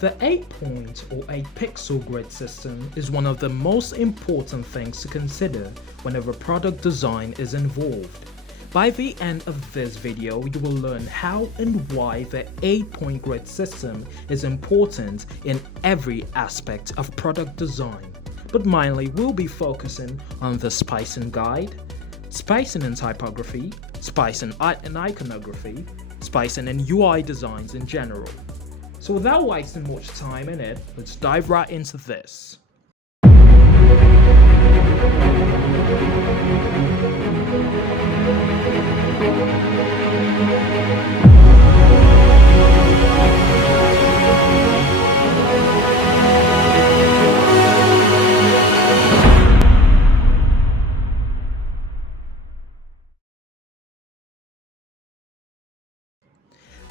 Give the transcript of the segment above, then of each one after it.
The 8-point or 8-pixel grid system is one of the most important things to consider whenever product design is involved. By the end of this video, you will learn how and why the 8-point grid system is important in every aspect of product design. But mainly, we'll be focusing on the spacing guide, spacing in typography, spacing in iconography, spacing in UI designs in general. So without wasting much time in it, let's dive right into this.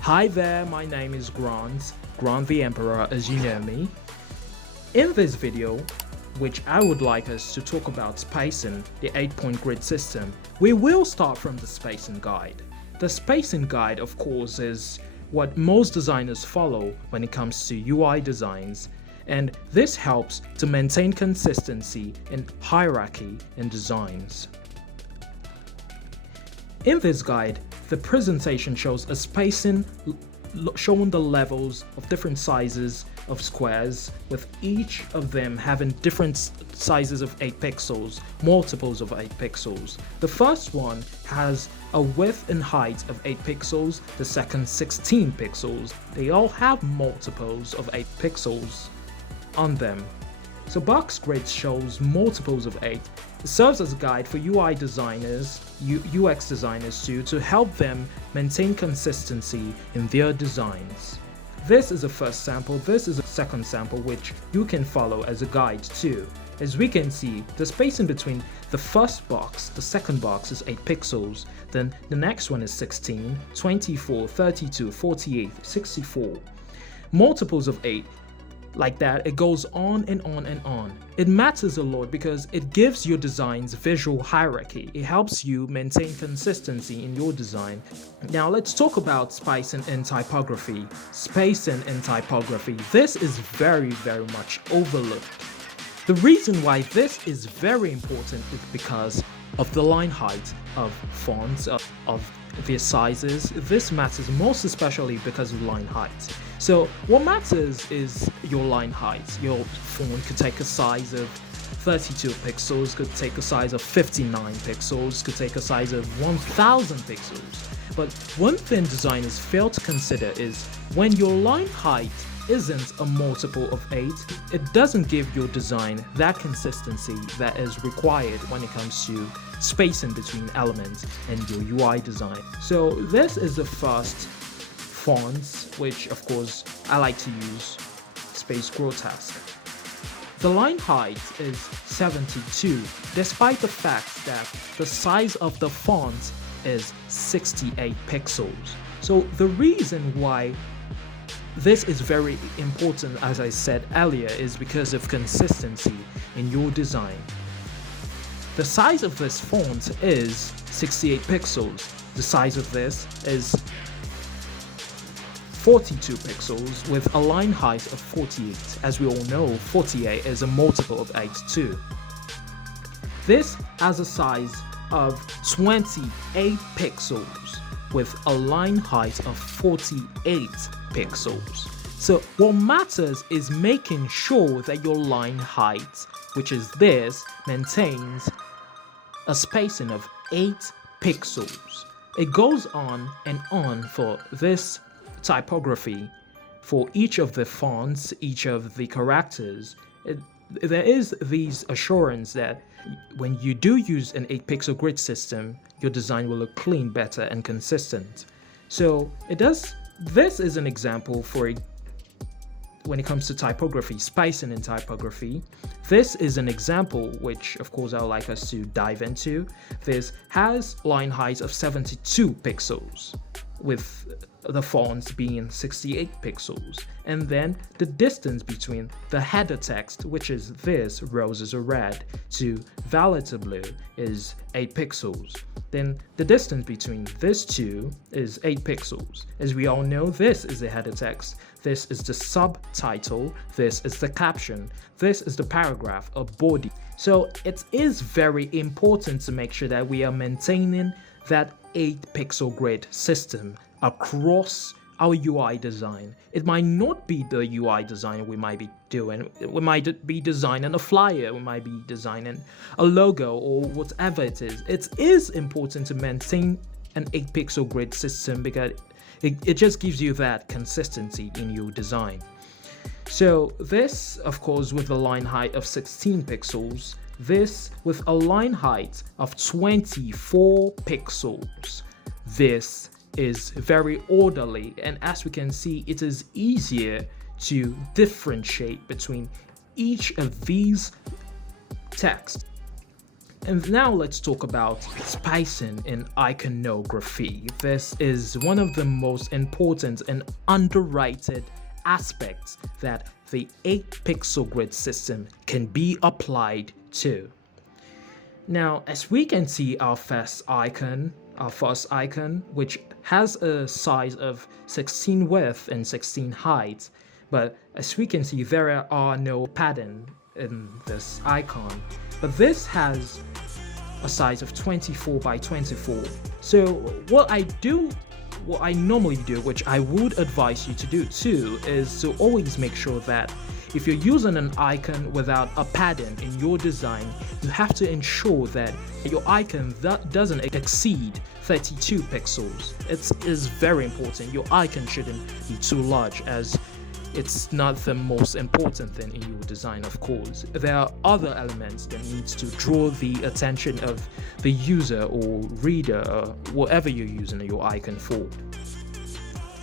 Hi there, my name is Grant the Emperor as you know me. In this video, which I would like us to talk about spacing, the 8-point grid system, we will start from the spacing guide. The spacing guide, of course, is what most designers follow when it comes to UI designs, and this helps to maintain consistency and hierarchy in designs. In this guide, the presentation shows a spacing showing the levels of different sizes of squares, with each of them having different sizes of 8 pixels, multiples of 8 pixels. The first one has a width and height of 8 pixels, the second 16 pixels. They all have multiples of 8 pixels on them. So box grid shows multiples of 8. It serves as a guide for UI designers, UX designers too, to help them maintain consistency in their designs. This is a first sample, this is a second sample which you can follow as a guide too. As we can see, the spacing between the first box, the second box is 8 pixels, then the next one is 16, 24, 32, 48, 64. Multiples of 8. Like that, it goes on and on and on. It matters a lot because it gives your designs visual hierarchy. It helps you maintain consistency in your design. Now let's talk about spacing in typography. Spacing in typography. This is very much overlooked. The reason why this is very important is because of the line height of fonts, of their sizes. This matters most especially because of line height. So what matters is your line height. Your font could take a size of 32 pixels, could take a size of 59 pixels, could take a size of 1000 pixels. But one thing designers fail to consider is when your line height isn't a multiple of 8, it doesn't give your design that consistency that is required when it comes to spacing between elements and your UI design. So this is the first fonts, which of course I like to use, Space Grotesque. The line height is 72, despite the fact that the size of the font is 68 pixels. So the reason why this is very important, as I said earlier, is because of consistency in your design. The size of this font is 68 pixels. The size of this is 42 pixels with a line height of 48. As we all know, 48 is a multiple of 8 too. This has a size of 28 pixels with a line height of 48 pixels. So what matters is making sure that your line height, which is this, maintains a spacing of 8 pixels. It goes on and on for this typography. For each of the fonts, each of the characters, there is these assurance that when you do use an 8-pixel grid system, your design will look clean, better, and consistent. So this is an example for when it comes to typography, spacing in typography. This is an example which of course I would like us to dive into. This has line height of 72 pixels with the fonts being 68 pixels, and then the distance between the header text, which is this roses are red, to violet are blue is 8 pixels. Then the distance between these two is 8 pixels. As we all know, this is the header text, this is the subtitle, this is the caption, this is the paragraph or body. So it is very important to make sure that we are maintaining that 8 pixel grid system across our UI design. It might not be the UI design we might be doing. We might be designing a flyer, we might be designing a logo or whatever it is. It is important to maintain an 8 pixel grid system because it just gives you that consistency in your design. So this, of course, with a line height of 16 pixels, this with a line height of 24 pixels. This is very orderly, and as we can see, it is easier to differentiate between each of these texts. And now let's talk about spacing in iconography. This is one of the most important and underrated aspects that the 8 pixel grid system can be applied to. Now, as we can see, our first icon, which has a size of 16 width and 16 height, but as we can see, there are no pattern in this icon, but this has a size of 24 by 24. So what I normally do, which I would advise you to do too, is to always make sure that if you're using an icon without a pattern in your design, you have to ensure that your icon doesn't exceed 32 pixels. It is very important. Your icon shouldn't be too large, as it's not the most important thing in your design, of course. There are other elements that needs to draw the attention of the user or reader or whatever you're using your icon for.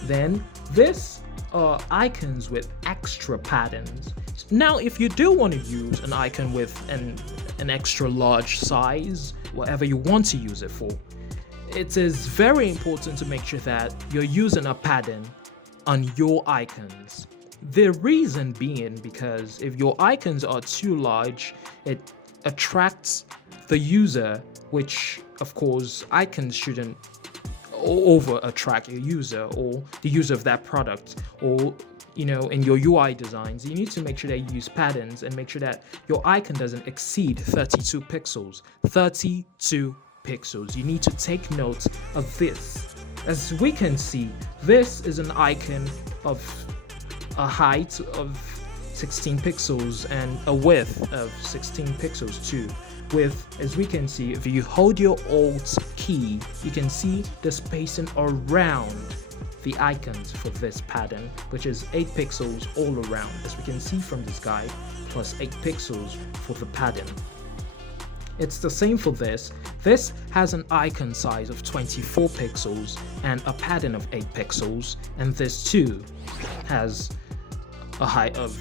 Then this are icons with extra patterns. Now, if you do want to use an icon with an extra large size, whatever you want to use it for, it is very important to make sure that you're using a pattern on your icons. The reason being because if your icons are too large, it attracts the user, which of course icons shouldn't over attract your user or the user of that product, or in your UI designs, you need to make sure that you use patterns and make sure that your icon doesn't exceed 32 pixels. 32 pixels. You need to take note of this. As we can see, this is an icon of a height of 16 pixels and a width of 16 pixels too. As we can see, if you hold your Alt key, you can see the spacing around the icons for this pattern, which is 8 pixels all around, as we can see from this guide, plus 8 pixels for the pattern. It's the same for this. This has an icon size of 24 pixels and a pattern of 8 pixels, and this too has a height of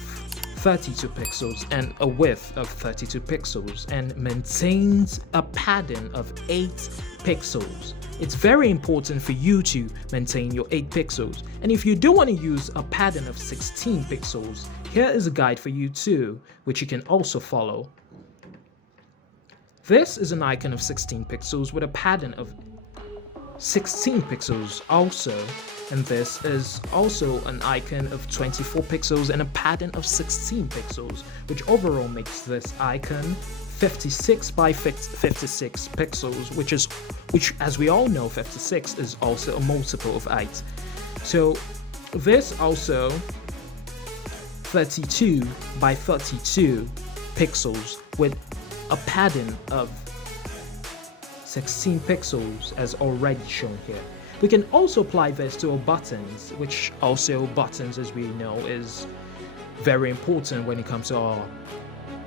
32 pixels and a width of 32 pixels and maintains a pattern of 8 pixels. It's very important for you to maintain your 8 pixels, and if you do want to use a pattern of 16 pixels, here is a guide for you too, which you can also follow. This is an icon of 16 pixels with a pattern of 16 pixels also, and this is also an icon of 24 pixels and a pattern of 16 pixels, which overall makes this icon 56 by 56 pixels, which as we all know, 56 is also a multiple of 8. So this also 32 by 32 pixels with a pattern of 16 pixels as already shown here. We can also apply this to our buttons, which also buttons, as we know, is very important when it comes to our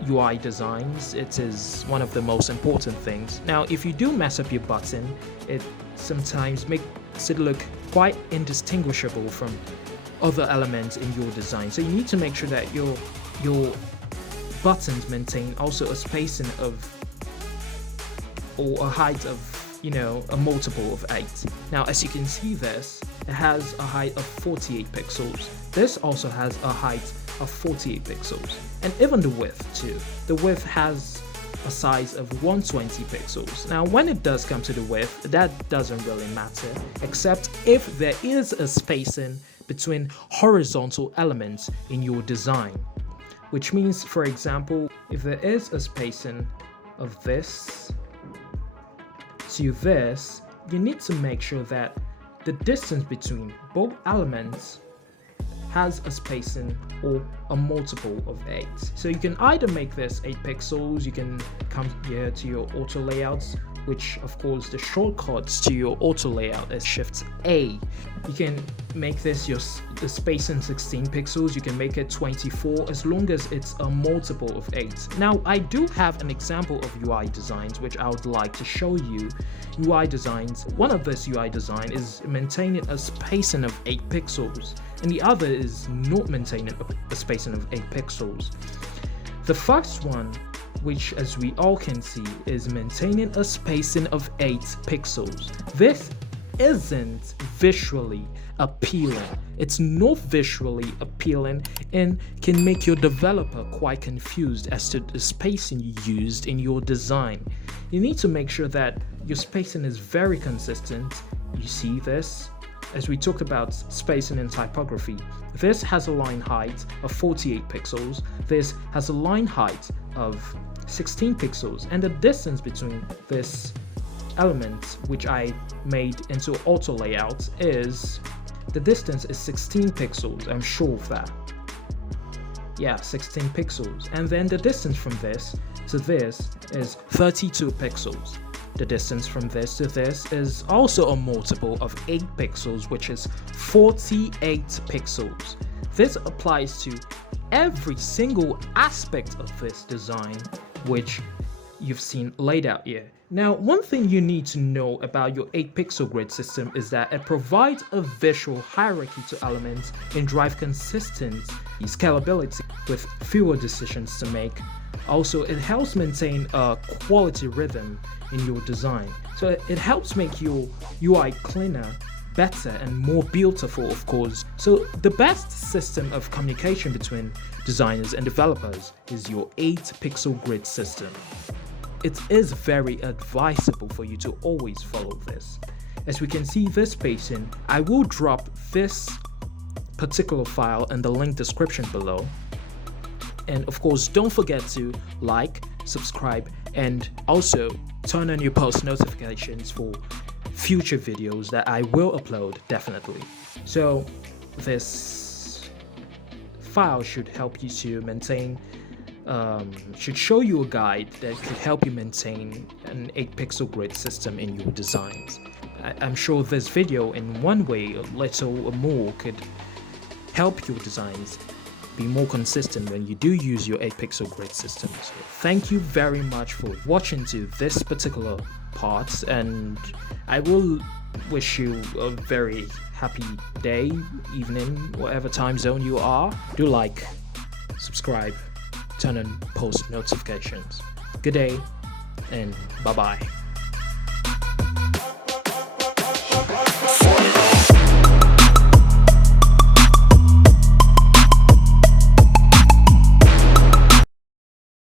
UI designs. It is one of the most important things. Now, if you do mess up your button, it sometimes makes it look quite indistinguishable from other elements in your design. So you need to make sure that your buttons maintain also a spacing of, or a height of, a multiple of 8. Now, as you can see this, it has a height of 48 pixels. This also has a height of 48 pixels. And even the width too. The width has a size of 120 pixels. Now when it does come to the width, that doesn't really matter, except if there is a spacing between horizontal elements in your design. Which means, for example, if there is a spacing of this to this, you need to make sure that the distance between both elements has a spacing or a multiple of 8. So you can either make this 8 pixels, you can come here to your auto layouts, which of course the shortcuts to your auto layout is Shift A. You can make this the spacing 16 pixels, you can make it 24 as long as it's a multiple of 8. Now I do have an example of UI designs which I would like to show you. UI designs, one of this UI design is maintaining a spacing of 8 pixels and the other is not maintaining a spacing of 8 pixels. The first one, which as we all can see is maintaining a spacing of 8 pixels. This isn't visually appealing. It's not visually appealing and can make your developer quite confused as to the spacing you used in your design. You need to make sure that your spacing is very consistent. You see this? As we talked about spacing in typography, this has a line height of 48 pixels, this has a line height of 16 pixels, and the distance between this element, which I made into auto layout, is the distance is 16 pixels. I'm sure of that. Yeah, 16 pixels. And then the distance from this to this is 32 pixels. The distance from this to this is also a multiple of 8 pixels, which is 48 pixels. This applies to every single aspect of this design, which you've seen laid out here. Now, one thing you need to know about your 8 pixel grid system is that it provides a visual hierarchy to elements and drive consistent scalability with fewer decisions to make. Also, it helps maintain a quality rhythm in your design. So it helps make your UI cleaner, better and more beautiful, of course. So the best system of communication between designers and developers is your 8 pixel grid system. It is very advisable for you to always follow this. As we can see this spacing, I will drop this particular file in the link description below. And of course, don't forget to like, subscribe, and also turn on your post notifications for future videos that I will upload definitely. So this file should help you to maintain, should show you a guide that could help you maintain an 8 pixel grid system in your designs. I'm sure this video in one way, a little or more, could help your designs be more consistent when you do use your 8 pixel grid system. So thank you very much for watching to this particular part, and I will wish you a very happy day, evening, whatever time zone you are. Do like, subscribe, turn on post notifications. Good day and bye bye.